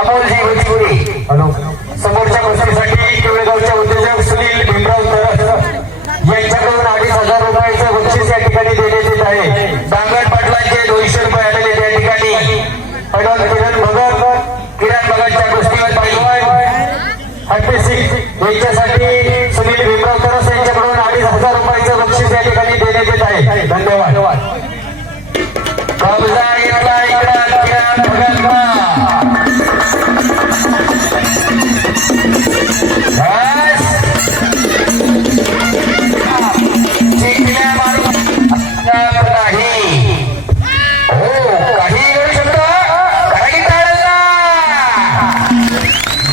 अमोलजी वजीपुरे समोरच्या गोष्टीसाठी केवळगावच्या उद्योजक सुनील भीमराव तरस यांच्याकडून अडीच हजार रुपयाचं बक्षीस या ठिकाणी देण्यात येत आहे. डांगर पाटलांचे दोनशे रुपये आलेले त्या ठिकाणी.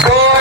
Cô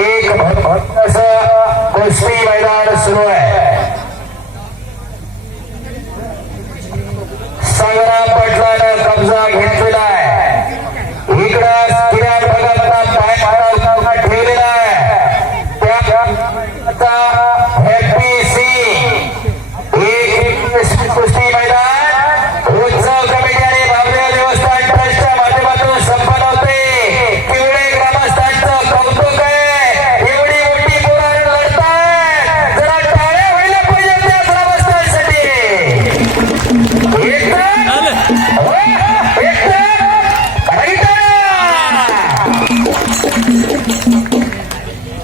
एक भरपूर असं मैदान सुरू आहे.